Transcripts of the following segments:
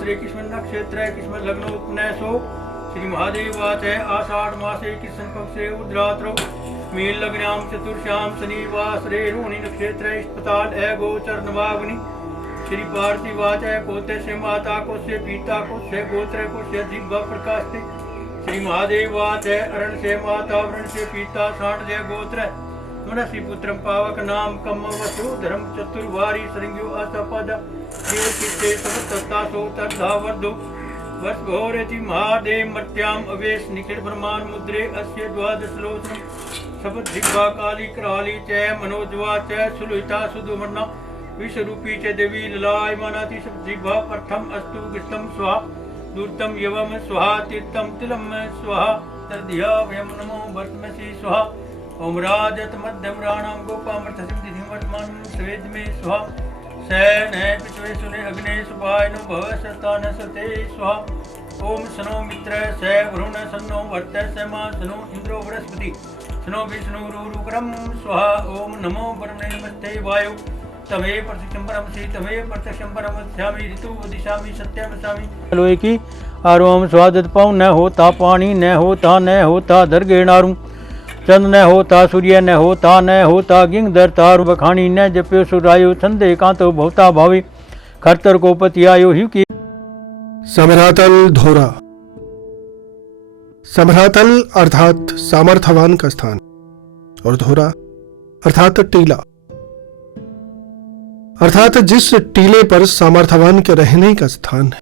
संवत्सरे किस्म नक्षत्र किस्म लग्नो उपनयसो श्री महादेव वाच आषाढ़ मासे कृष्ण पक्षे उद्रात्रो मीन लग्नां चतुर्श्याम शनिवासरे रोहिणी नक्षत्र अस्पताल गोचर नवाग्नि श्री पार्थिव वाच कोते से माता को से पिता को से गोत्र को से दिव्य प्रकाशते श्री महादेव वाच अरण से माता वरण से पिता साठ जय गोत्र मनसी पुत्रम पावक नाम कम वसु धर्म चतुर्वारी श्रृंग्यो असपद ये चित्ते सबतस्ता सो तद्धा वर्धो वर्ष घोरेति महादेव मर्त्याम अवेश निखिल ब्रह्मांड मुद्रे अस्य द्वादश लोचन शपथ दिव्या काली कराली च मनोज्वा च सुलुहिता सुदुमर्णा विश्वरूपी च देवी ललाय मानाति शपथ दिव्या प्रथम अस्तु कृष्णम स्वाहा दूरतम यवम स्वाहा तीर्थम तिलम स्वाहा तद्धिया वयम नमो वर्तमसि स्वाहा ओम राजत मध्यम राणाम गोपामृत सिद्धि वर्तमान स्वेद में स्वाहा सैन है पिछवे सुने अग्ने सुपाय नो भव सतान सते स्वाहा ओम सनो मित्र स वरुण सन्नो वर्त समा सनो इंद्रो बृहस्पति सनो विष्णु रुरुक्रम स्वाहा ओम नमो परमे नमस्ते वायु तवे प्रत्यक्षं परमसि तवे प्रत्यक्षं परमस्यामि ऋतु दिशामि सत्यं वसामि लोहे की आरोम स्वादत पाऊं न होता पानी न होता दरगेणारू चंद न होता सूर्य न होता गिंग दर तारु बखानी न जप्यो सुरायो छंदे कांतो भवता भावी खरतर को पति आयो ही की समरातल धोरा। समरातल अर्थात सामर्थवान का स्थान और धोरा अर्थात टीला, अर्थात जिस टीले पर सामर्थवान के रहने का स्थान है।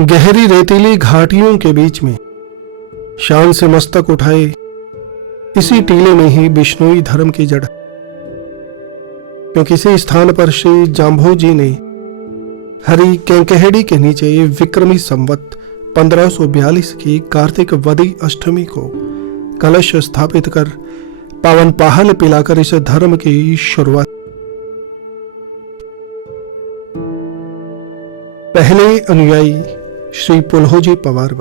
गहरी रेतीली घाटियों के बीच में शान से मस्तक उठाए इसी टीले में ही बिश्नोई धर्म की जड़, क्योंकि इसी स्थान पर श्री जाम्भोजी ने हरि कैंकहेड़ी के नीचे विक्रमी संवत 1542 की कार्तिक वदी अष्टमी को कलश स्थापित कर पावन पाहल पिलाकर इस धर्म की शुरुआत। पहले अनुयायी श्री पुलहोजी पवार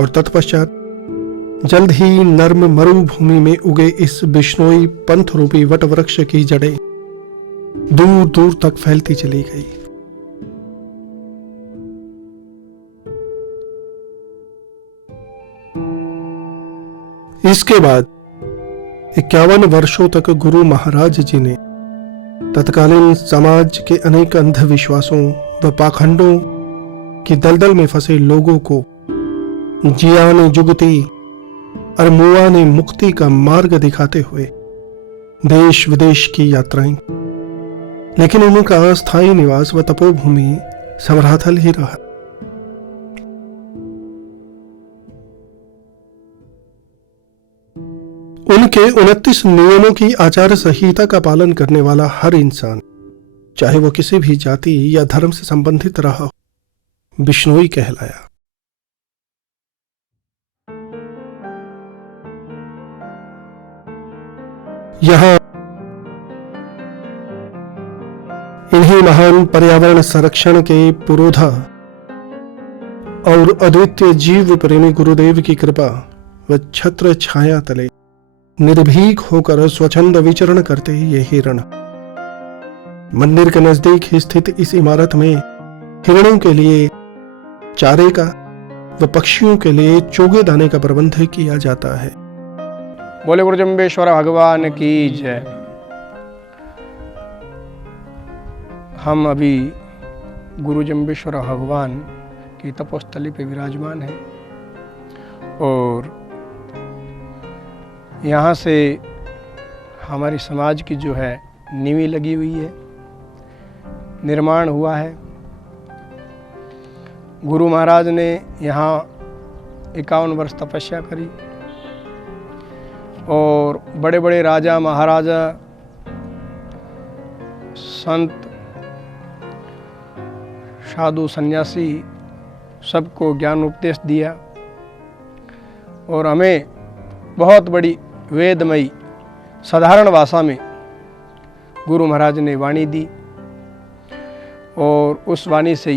और तत्पश्चात जल्द ही नर्म मरुभूमि में उगे इस बिश्नोई पंथ रूपी वट वृक्ष की जड़ें दूर दूर तक फैलती चली गई। इसके बाद 51 वर्षों तक गुरु महाराज जी ने तत्कालीन समाज के अनेक अंधविश्वासों व पाखंडों की दलदल में फंसे लोगों को जिया ने जुगती और मुआ ने मुक्ति का मार्ग दिखाते हुए देश विदेश की यात्राएं, लेकिन उनका अस्थायी निवास व तपोभूमि समरातल ही रहा। उनके 29 नियमों की आचार संहिता का पालन करने वाला हर इंसान, चाहे वो किसी भी जाति या धर्म से संबंधित रहा हो, बिश्नोई कहलाया। यहां इन्हीं महान पर्यावरण संरक्षण के पुरोधा और अद्वितीय जीव प्रेमी गुरुदेव की कृपा व छत्र छाया तले निर्भीक होकर स्वच्छंद विचरण करते ये हिरण। मंदिर के नजदीक स्थित इस इमारत में हिरणों के लिए चारे का व पक्षियों के लिए चोगे दाने का प्रबंध किया जाता है। बोले गुरु जम्बेश्वर भगवान की जय। हम अभी गुरु जम्बेश्वर भगवान की तपोस्थली पे विराजमान हैं और यहाँ से हमारी समाज की जो है नींव लगी हुई है, निर्माण हुआ है। गुरु महाराज ने यहाँ 51 वर्ष तपस्या करी और बड़े बड़े राजा महाराजा संत साधु सन्यासी सबको ज्ञान उपदेश दिया और हमें बहुत बड़ी वेदमयी साधारण भाषा में गुरु महाराज ने वाणी दी और उस वाणी से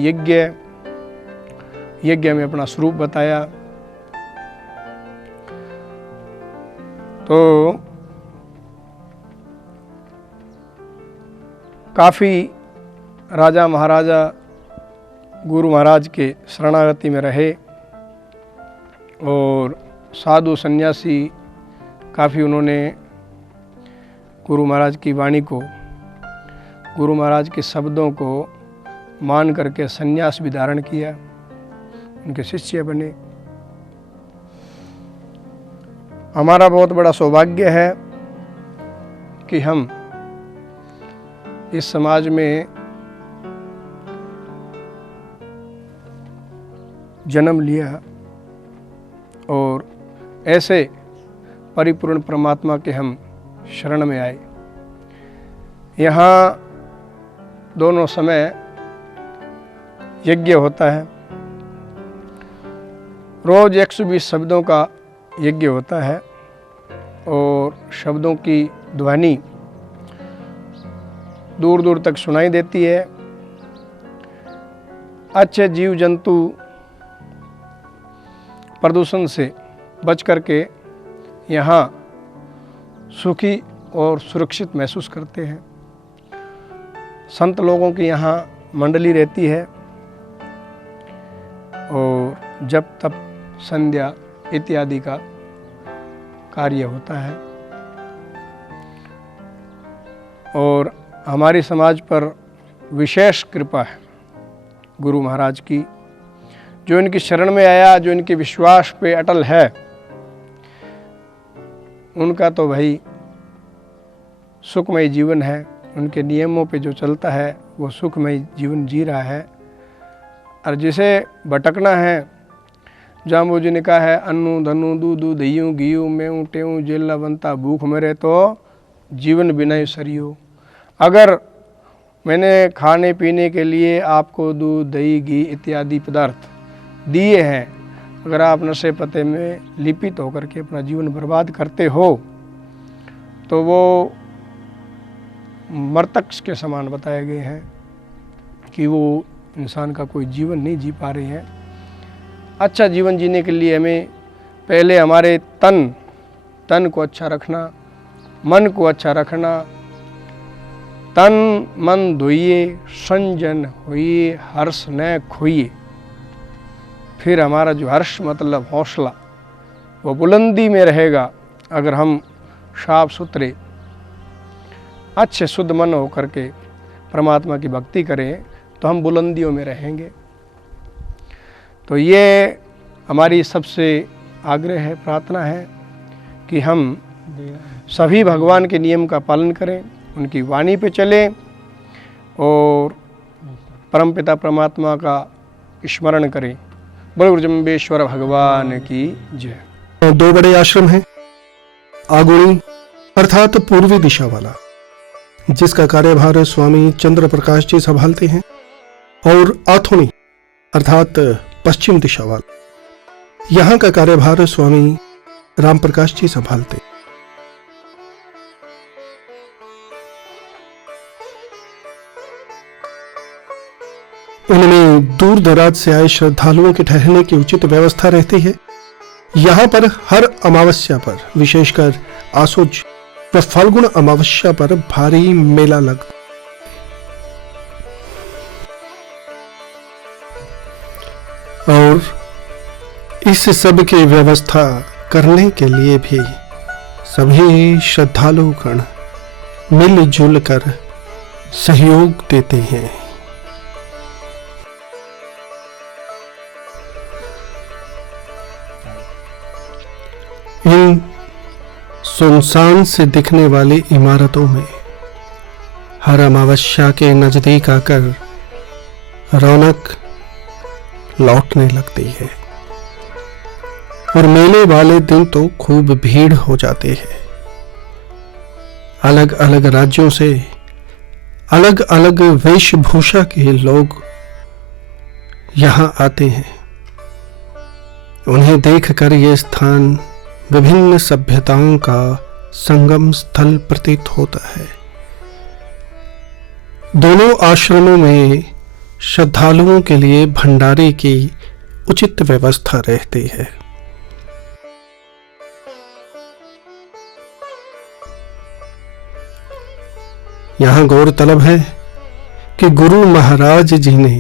यज्ञ में अपना स्वरूप बताया। तो काफ़ी राजा महाराजा गुरु महाराज के शरणागति में रहे और साधु सन्यासी काफ़ी उन्होंने गुरु महाराज की वाणी को, गुरु महाराज के शब्दों को मान करके सन्यास भी धारण किया, उनके शिष्य बने। हमारा बहुत बड़ा सौभाग्य है कि हम इस समाज में जन्म लिया और ऐसे परिपूर्ण परमात्मा के हम शरण में आए। यहाँ दोनों समय यज्ञ होता है, रोज 120 शब्दों का यज्ञ होता है और शब्दों की ध्वनि दूर दूर तक सुनाई देती है। अच्छे जीव जंतु प्रदूषण से बच करके यहाँ सुखी और सुरक्षित महसूस करते हैं। संत लोगों की यहाँ मंडली रहती है और जब तब संध्या इत्यादि का कार्य होता है। और हमारे समाज पर विशेष कृपा है गुरु महाराज की, जो इनकी शरण में आया, जो इनके विश्वास पे अटल है, उनका तो भाई सुखमय जीवन है। उनके नियमों पे जो चलता है वो सुखमय जीवन जी रहा है। और जिसे भटकना है, जाम्बू जी ने कहा है, अन्नू धनु दूधू दहियों घीयू में टेऊ जेला बनता भूख मरे तो जीवन बिना सरियो। अगर मैंने खाने पीने के लिए आपको दूध दही घी इत्यादि पदार्थ दिए हैं, अगर आप नशे पते में लिपित होकर के अपना जीवन बर्बाद करते हो तो वो मृतक के समान बताए गए हैं कि वो इंसान का कोई जीवन नहीं जी पा रहे हैं। अच्छा जीवन जीने के लिए हमें पहले हमारे तन को अच्छा रखना, मन को अच्छा रखना। तन मन धोइए, संजन होइए, हर्ष न खोइए। फिर हमारा जो हर्ष मतलब हौसला, वो बुलंदी में रहेगा। अगर हम साफ सुथरे अच्छे शुद्ध मन होकर के परमात्मा की भक्ति करें तो हम बुलंदियों में रहेंगे। तो ये हमारी सबसे आग्रह है, प्रार्थना है कि हम सभी भगवान के नियम का पालन करें, उनकी वाणी पे चलें और परमपिता परमात्मा का स्मरण करें। बोलो गुरु जम्बेश्वर भगवान की जय। दो बड़े आश्रम हैं, आगुणी अर्थात पूर्वी दिशा वाला, जिसका कार्यभार स्वामी चंद्र प्रकाश जी संभालते हैं, और आथोनी अर्थात पश्चिम दिशा वाला, यहाँ का कार्यभार स्वामी राम प्रकाश जी संभालते। उनमें दूर दराज से आए श्रद्धालुओं के ठहरने की उचित व्यवस्था रहती है। यहाँ पर हर अमावस्या पर, विशेषकर आसोज व फाल्गुन अमावस्या पर भारी मेला लगता। और इस सब की व्यवस्था करने के लिए भी सभी श्रद्धालु गण मिलजुल कर सहयोग देते हैं। इन सुनसान से दिखने वाली इमारतों में हर अमावस्या के नजदीक आकर रौनक लौटने लगती है और मेले वाले दिन तो खूब भीड़ हो जाती है। अलग अलग राज्यों से अलग अलग वेशभूषा के लोग यहाँ आते हैं। उन्हें देखकर यह स्थान विभिन्न सभ्यताओं का संगम स्थल प्रतीत होता है। दोनों आश्रमों में श्रद्धालुओं के लिए भंडारे की उचित व्यवस्था रहती है। यहाँ गौरतलब है कि गुरु महाराज जी ने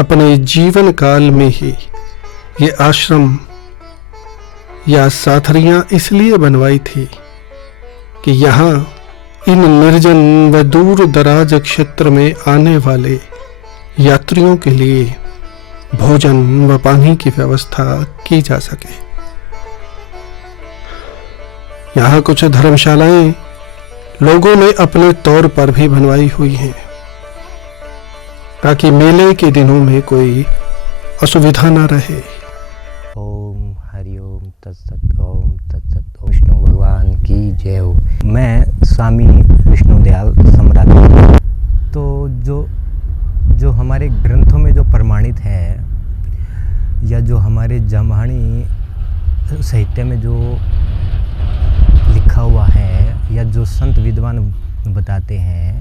अपने जीवन काल में ही ये आश्रम या साथरियां इसलिए बनवाई थी कि यहाँ इन निर्जन व दूर दराज क्षेत्र में आने वाले यात्रियों के लिए भोजन व पानी की व्यवस्था की जा सके। यहाँ कुछ धर्मशालाएं लोगों ने अपने तौर पर भी बनवाई हुई हैं ताकि मेले के दिनों में कोई असुविधा न रहे। ओम हरिओम तत्सत ओम तत्सत। विष्णु भगवान की जय हो। मैं स्वामी विष्णु दयाल सम्राट। तो जो हमारे ग्रंथों में जो प्रमाणित है या जो हमारे जामहानी साहित्य में जो लिखा हुआ है या जो संत विद्वान बताते हैं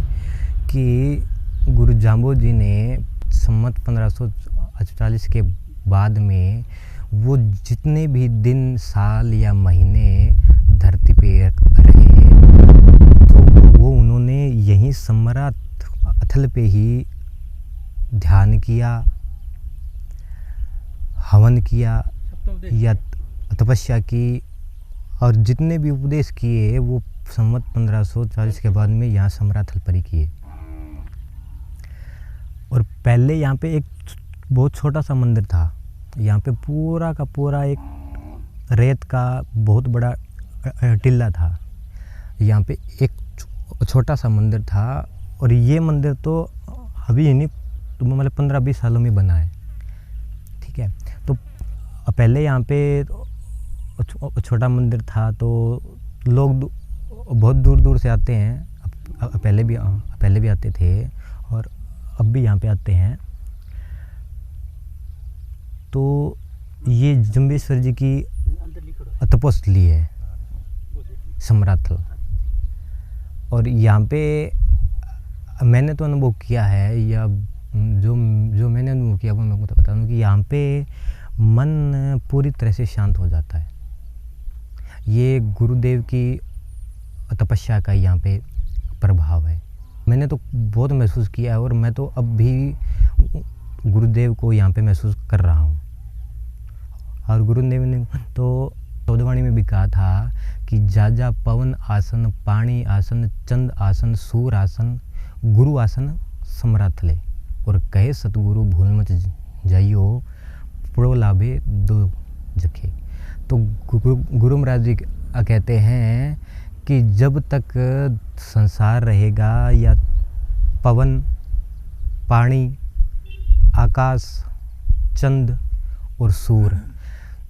कि गुरु जाम्बो जी ने संमत 1548 के बाद में वो जितने भी दिन साल या महीने धरती पे रहे तो वो उन्होंने यहीं समराथल पे ही ध्यान किया, हवन किया या तपस्या की और जितने भी उपदेश किए वो संवत 1540 के बाद में यहाँ समराथल पर ही किए। और पहले यहाँ पे एक बहुत छोटा सा मंदिर था। यहाँ पे पूरा का पूरा एक रेत का बहुत बड़ा टीला था। यहाँ पे एक छोटा सा मंदिर था और ये मंदिर तो अभी इन्हीं तो मतलब 15-20 सालों में बना है। ठीक है, तो पहले यहाँ पे छोटा मंदिर था तो लोग बहुत दूर दूर से आते हैं। पहले भी आते थे और अब भी यहाँ पे आते हैं। तो ये जम्बेश्वर जी की तपोस्थली है समराथल। और यहाँ पे मैंने तो अनुभव किया है या जो मैंने अनुभव किया वो मैं आपको बता दूँ कि यहाँ पे मन पूरी तरह से शांत हो जाता है। ये गुरुदेव की तपस्या का यहाँ पे प्रभाव है। मैंने तो बहुत महसूस किया है और मैं तो अब भी गुरुदेव को यहाँ पे महसूस कर रहा हूँ। और गुरुदेव ने तो चौदहवाणी में भी कहा था कि जाजा पवन आसन, पाणी आसन, चंद आसन, सूर आसन, गुरु आसन समराथले। और कहे सतगुरु भूल मत जाइयो, पुरो लाभे दो जखे। तो गुरु महाराज जी कहते हैं कि जब तक संसार रहेगा या पवन, पानी, आकाश, चंद और सूर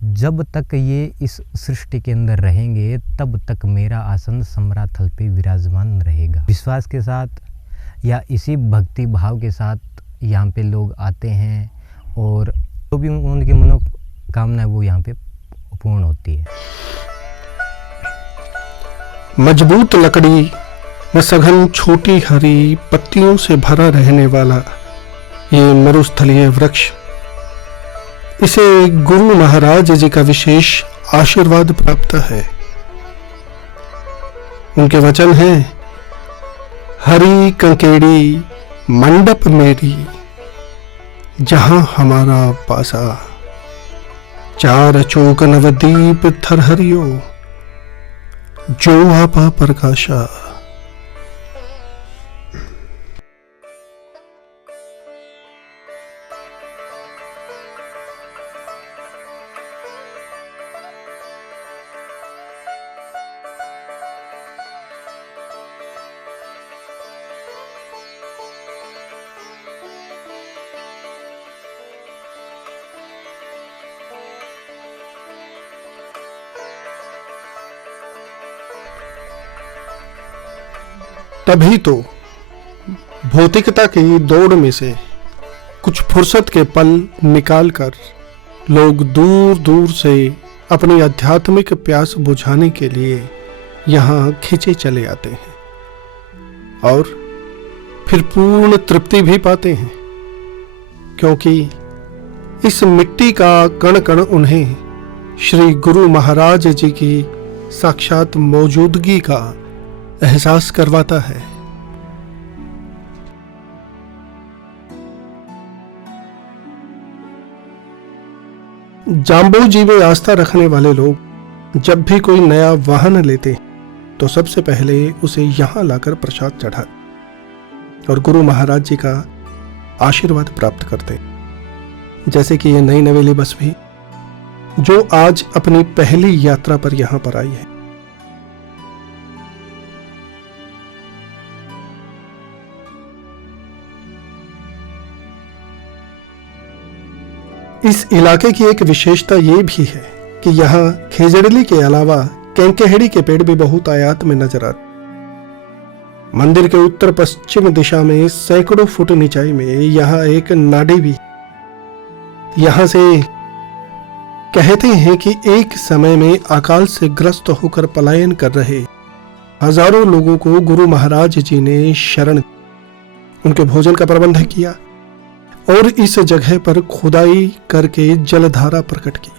जब तक ये इस सृष्टि के अंदर रहेंगे तब तक मेरा आसन समराथल पे विराजमान रहेगा। विश्वास के साथ या इसी भक्ति भाव के साथ यहाँ पे लोग आते हैं और जो भी उनकी मनोकामना है वो यहाँ पे पूर्ण होती है। मजबूत लकड़ी व सघन छोटी हरी पत्तियों से भरा रहने वाला ये मरुस्थलीय वृक्ष, इसे गुरु महाराज जी का विशेष आशीर्वाद प्राप्त है। उनके वचन हैं, हरी कंकेड़ी मंडप मेरी, जहां हमारा पासा, चार चौक नवदीप थरहरियो, जो आपा प्रकाशा। तभी तो भौतिकता की दौड़ में से कुछ फुर्सत के पल निकालकर लोग दूर दूर से अपनी आध्यात्मिक प्यास बुझाने के लिए यहाँ खिंचे चले आते हैं और फिर पूर्ण तृप्ति भी पाते हैं, क्योंकि इस मिट्टी का कण कण उन्हें श्री गुरु महाराज जी की साक्षात मौजूदगी का एहसास करवाता है। जाम्बू जी में आस्था रखने वाले लोग जब भी कोई नया वाहन लेते तो सबसे पहले उसे यहां लाकर प्रसाद चढ़ाते और गुरु महाराज जी का आशीर्वाद प्राप्त करते। जैसे कि ये नई नवेली बस भी जो आज अपनी पहली यात्रा पर यहां पर आई है। इस इलाके की एक विशेषता ये भी है कि यहाँ खेजड़ली के अलावा कैंकेहड़ी के पेड़ भी बहुत आयात में नजर आते। मंदिर के उत्तर पश्चिम दिशा में सैकड़ों फुट निचाई में यहाँ एक नाडी भी। यहाँ से कहते हैं कि एक समय में अकाल से ग्रस्त होकर पलायन कर रहे हजारों लोगों को गुरु महाराज जी ने शरण, उनके भोजन का प्रबंध किया और इस जगह पर खुदाई करके जलधारा प्रकट की।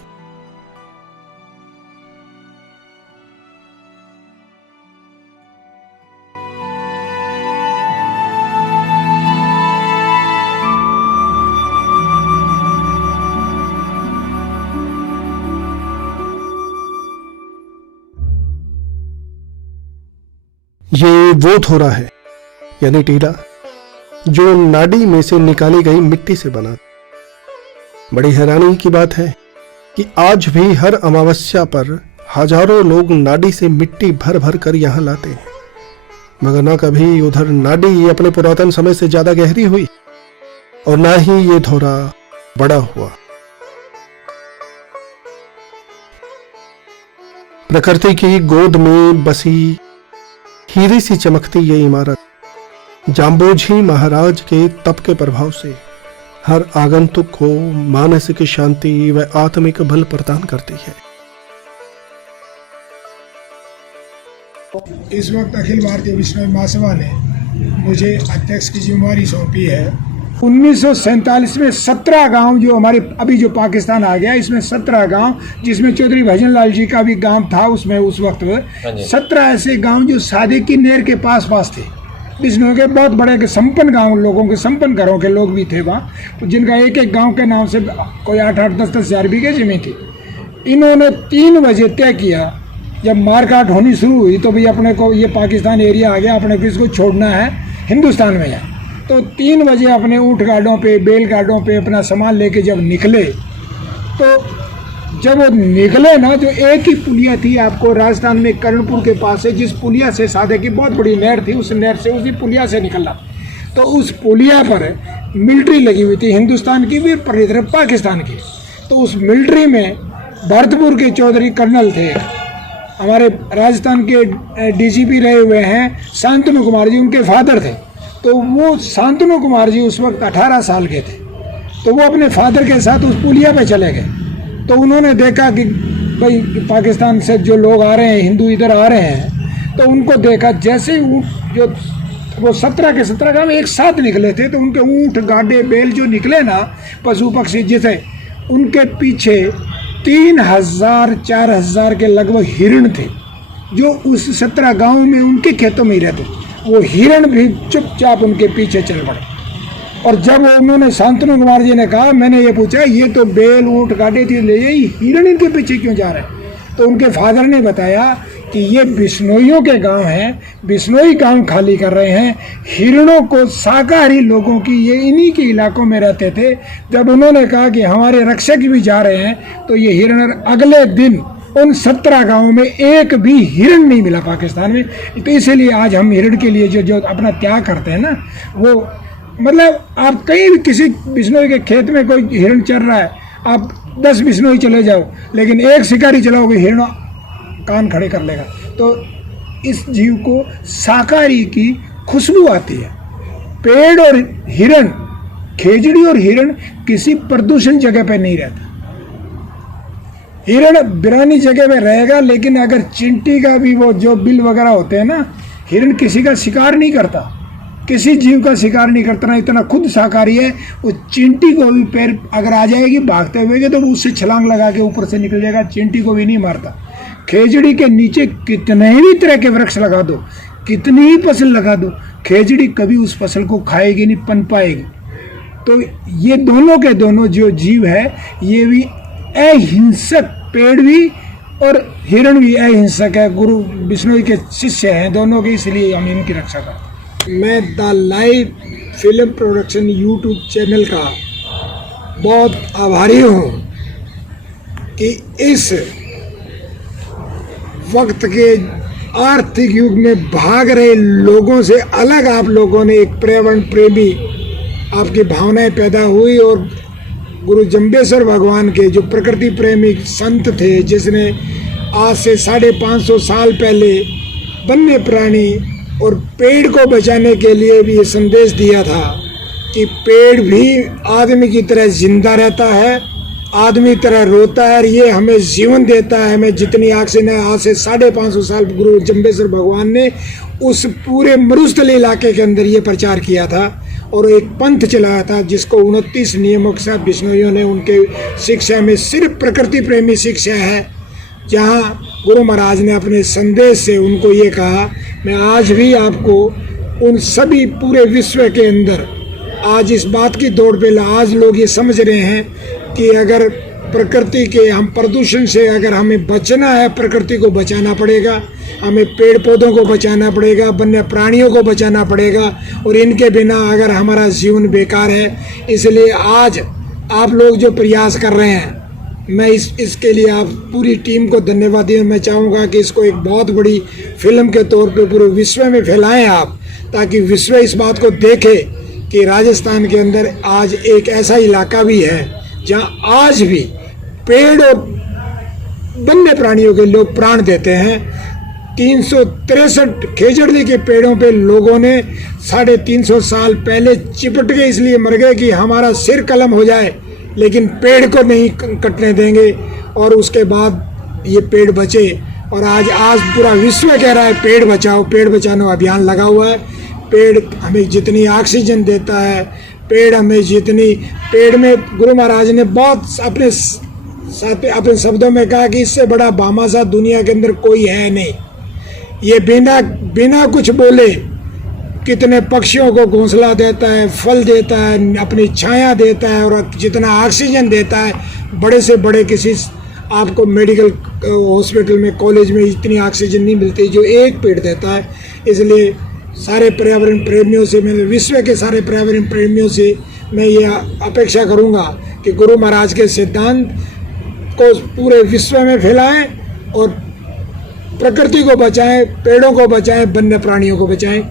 ये वो धोरा है यानी टीला जो नाडी में से निकाली गई मिट्टी से बना। बड़ी हैरानी की बात है कि आज भी हर अमावस्या पर हजारों लोग नाडी से मिट्टी भर भर कर यहाँ लाते हैं, मगर ना कभी उधर नाडी अपने पुरातन समय से ज्यादा गहरी हुई और ना ही ये धोरा बड़ा हुआ। प्रकृति की गोद में बसी हीरे सी चमकती ये इमारत जाम्बोजी महाराज के तप के प्रभाव से हर आगंतुक को मानसिक शांति व आत्मिक बल प्रदान करती है। इस वक्त अखिल भारतीय विष्णु महासभा ने मुझे अध्यक्ष की जिम्मेवारी सौंपी है। 1947 में 17 गांव जो हमारे अभी जो पाकिस्तान आ गया, इसमें 17 गांव, जिसमें चौधरी भजन लाल जी का भी गांव था उसमें उस वक्त 17 ऐसे गांव जो सादे की नहर के पास थे। बिश्नोई के बहुत बड़े के संपन्न गांव लोगों के, संपन्न घरों के लोग भी थे वहाँ, जिनका एक एक गांव के नाम से कोई 8-8, 10-10 हजार बीघे जमीन थी। इन्होंने 3 बजे तय किया, जब मारकाट होनी शुरू हुई तो भी अपने को ये पाकिस्तान एरिया आ गया, अपने को इसको छोड़ना है हिंदुस्तान में जाए। तो 3 बजे अपने ऊँट गाड़ों पे, बैल गाड़ों पे अपना सामान लेके जब निकले, तो जब वो निकले ना, जो एक ही पुलिया थी आपको राजस्थान में कर्णपुर के पास है, जिस पुलिया से सादे की बहुत बड़ी नहर थी, उस नहर से उसी पुलिया से निकलना, तो उस पुलिया पर मिलिट्री लगी हुई थी हिंदुस्तान की भी, पर इधर पाकिस्तान की। तो उस मिलिट्री में भरतपुर के चौधरी कर्नल थे, हमारे राजस्थान के डीजीपी रहे हुए हैं शांतनु कुमार जी, उनके फादर थे। तो वो शांतनु कुमार जी उस वक्त 18 साल के थे, तो वो अपने फादर के साथ उस पुलिया पे चले गए। तो उन्होंने देखा कि भाई पाकिस्तान से जो लोग आ रहे हैं, हिंदू इधर आ रहे हैं, तो उनको देखा, जैसे ऊँट जो वो 17 के 17 गाँव एक साथ निकले थे, तो उनके ऊँट गाड़े बैल जो निकले ना, पशु पक्षी जैसे, उनके पीछे 3000-4000 के लगभग हिरण थे, जो उस 17 गाँव में उनके खेतों में ही रहते। वो हिरण भी चुपचाप उनके पीछे चल पड़े। और जब उन्होंने शांतनु कुमार जी ने कहा, मैंने ये पूछा, ये तो बैल ऊँट गाड़े थी, ले जाइए, हिरण इनके पीछे क्यों जा रहे हैं? तो उनके फादर ने बताया कि ये बिश्नोइयों के गांव हैं, बिश्नोई गांव खाली कर रहे हैं, हिरणों को शाकाहारी लोगों की, ये इन्हीं के इलाकों में रहते थे। जब उन्होंने कहा कि हमारे रक्षक भी जा रहे हैं, तो ये हिरण अगले दिन उन 17 गांवों में एक भी हिरण नहीं मिला पाकिस्तान में। तो इसीलिए आज हम हिरण के लिए जो अपना त्याग करते हैं ना, वो मतलब आप कहीं भी किसी बिश्नोई के खेत में कोई हिरण चल रहा है, आप 10 बिश्नोई चले जाओ, लेकिन एक शिकारी चलाओगे, हिरण कान खड़े कर लेगा। तो इस जीव को शाकाहारी की खुशबू आती है। पेड़ और हिरण, खेजड़ी और हिरण किसी प्रदूषण जगह पे नहीं रहता। हिरण बिरानी जगह पे रहेगा, लेकिन अगर चिंटी का भी वो जो बिल वगैरह होते हैं ना, हिरण किसी का शिकार नहीं करता, किसी जीव का शिकार नहीं करता ना, इतना खुद शाकाहारी है। वो चिंटी को भी पैर अगर आ जाएगी भागते हुए तो उससे छलांग लगा के ऊपर से निकल जाएगा, चिंटी को भी नहीं मारता। खेजड़ी के नीचे कितने भी तरह के वृक्ष लगा दो, कितनी ही फसल लगा दो, खेजड़ी कभी उस फसल को खाएगी नहीं, पन पाएगी। तो ये दोनों के दोनों जो जीव है, ये भी अहिंसक पेड़ भी और हिरण भी अहिंसक है। गुरु बिश्नोई के शिष्य हैं दोनों के, इसलिए हम इनकी रक्षा करते हैं। मैं the live film production YouTube channel का बहुत आभारी हूँ कि इस वक्त के आर्थिक युग में भाग रहे लोगों से अलग आप लोगों ने एक पर्यावरण प्रेमी आपकी भावनाएं पैदा हुई, और गुरु जम्बेश्वर भगवान के जो प्रकृति प्रेमी संत थे, जिसने आज से 550 साल पहले वन्य प्राणी और पेड़ को बचाने के लिए भी ये संदेश दिया था कि पेड़ भी आदमी की तरह जिंदा रहता है, आदमी तरह रोता है, और ये हमें जीवन देता है। हमें जितनी ऑक्सीजन है, आज से 550 साल गुरु जम्बेश्वर भगवान ने उस पूरे मरुस्थल इलाके के अंदर ये प्रचार किया था और एक पंथ चलाया था, जिसको 29 नियमों के साथ बिश्नोइयों ने उनके शिक्षा में सिर्फ प्रकृति प्रेमी शिक्षा है, जहाँ गुरु महाराज ने अपने संदेश से उनको ये कहा, मैं आज भी आपको उन सभी पूरे विश्व के अंदर आज इस बात की दौड़ पे आज लोग ये समझ रहे हैं कि अगर प्रकृति के हम प्रदूषण से अगर हमें बचना है, प्रकृति को बचाना पड़ेगा, हमें पेड़ पौधों को बचाना पड़ेगा, वन्य प्राणियों को बचाना पड़ेगा, और इनके बिना अगर हमारा जीवन बेकार है। इसलिए आज आप लोग जो प्रयास कर रहे हैं, मैं इसके लिए आप पूरी टीम को धन्यवाद दूँ। मैं चाहूँगा कि इसको एक बहुत बड़ी फिल्म के तौर पे पूरे विश्व में फैलाएं आप, ताकि विश्व इस बात को देखे कि राजस्थान के अंदर आज एक ऐसा इलाका भी है जहाँ आज भी पेड़ और वन्य प्राणियों के लोग प्राण देते हैं। 363 खेजड़ली के पेड़ों पे लोगों ने 350 साल पहले चिपट के इसलिए मर गए कि हमारा सिर कलम हो जाए, लेकिन पेड़ को नहीं कटने देंगे, और उसके बाद ये पेड़ बचे। और आज पूरा विश्व कह रहा है पेड़ बचाओ, पेड़ बचानो अभियान लगा हुआ है। पेड़ हमें जितनी ऑक्सीजन देता है, पेड़ हमें जितनी, पेड़ में गुरु महाराज ने बहुत अपने शब्दों में कहा कि इससे बड़ा भामाशाह दुनिया के अंदर कोई है नहीं। ये बिना कुछ बोले कितने पक्षियों को घोंसला देता है, फल देता है, अपनी छाया देता है, और जितना ऑक्सीजन देता है, बड़े से बड़े किसी आपको मेडिकल हॉस्पिटल में, कॉलेज में इतनी ऑक्सीजन नहीं मिलती जो एक पेड़ देता है। इसलिए सारे पर्यावरण प्रेमियों से, मैं विश्व के सारे पर्यावरण प्रेमियों से मैं ये अपेक्षा करूँगा कि गुरु महाराज के सिद्धांत को पूरे विश्व में फैलाएं और प्रकृति को बचाएं, पेड़ों को बचाएं, वन्य प्राणियों को बचाएं।